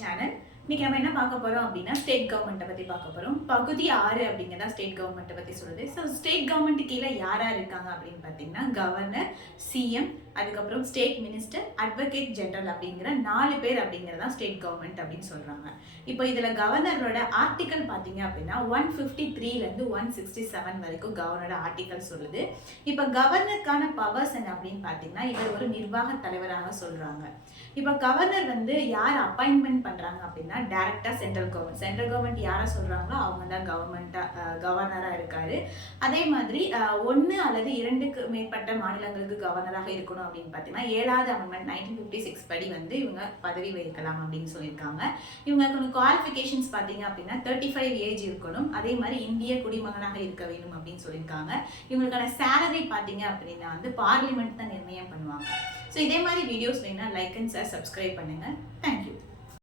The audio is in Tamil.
சேனல். இன்னைக்கு நம்ம என்ன பார்க்க போறோம் அப்படின்னா ஸ்டேட் கவர்மெண்ட்டை பத்தி பார்க்க போறோம். பகுதி 6 அப்படிங்கிறதா ஸ்டேட் கவர்மெண்ட்டை பத்தி சொல்லுது. ஸோ ஸ்டேட் கவர்மெண்ட் கீழே யார் யார் இருக்காங்க அப்படின்னு பார்த்தீங்கன்னா கவர்னர், சிஎம், அதுக்கப்புறம் ஸ்டேட் மினிஸ்டர், அட்வொகேட் ஜெனரல் அப்படிங்கிற 4 பேர் அப்படிங்கிறதா ஸ்டேட் கவர்மெண்ட் அப்படின்னு சொல்றாங்க. இப்போ இதுல கவர்னரோட ஆர்டிகல் பார்த்தீங்க அப்படின்னா 153லேருந்து 167 வரைக்கும் கவர்னரோட ஆர்டிகல் சொல்லுது. இப்போ கவர்னருக்கான பவர்ஸ் என்ன அப்படின்னு பார்த்தீங்கன்னா இவர் ஒரு நிர்வாக தலைவராக சொல்றாங்க. இப்போ கவர்னர் வந்து யார் அப்பாயின்மெண்ட் பண்றாங்க அப்படின்னா டைரக்டா சென்ட்ரல் கவர்மெண்ட் யாரை சொல்றாங்களோ அவங்க தான் கவர்னரா இருக்காரு. அதே மாதிரி 1 அல்லது 2க்கு மேற்பட்ட மாநிலங்களுக்கு கவர்னராக இருக்கணும் அப்படின்னு பார்த்தீங்கன்னா 7வது அமெண்ட்மெண்ட் 1956 படி வந்து இவங்க பதவி வகிக்கலாம் அப்படின்னு சொல்லியிருக்காங்க. இவங்களுக்கு குவாலிஃபிகேஷன்ஸ் பார்த்தீங்க அப்படின்னா 35 ஏஜ் இருக்கணும். அதே மாதிரி இந்திய குடிமகனாக இருக்க வேண்டும் அப்படின்னு சொல்லியிருக்காங்க. இவங்களுக்கான சேலரி பார்த்தீங்க அப்படின்னா வந்து பார்லிமெண்ட் தான் நிர்ணயம் பண்ணுவாங்க. ஸோ இதே மாதிரி வீடியோஸ் வேணும்னா லைக் அண்ட் ஷேர் சப்ஸ்கிரைப் பண்ணுங்க. தேங்க்யூ.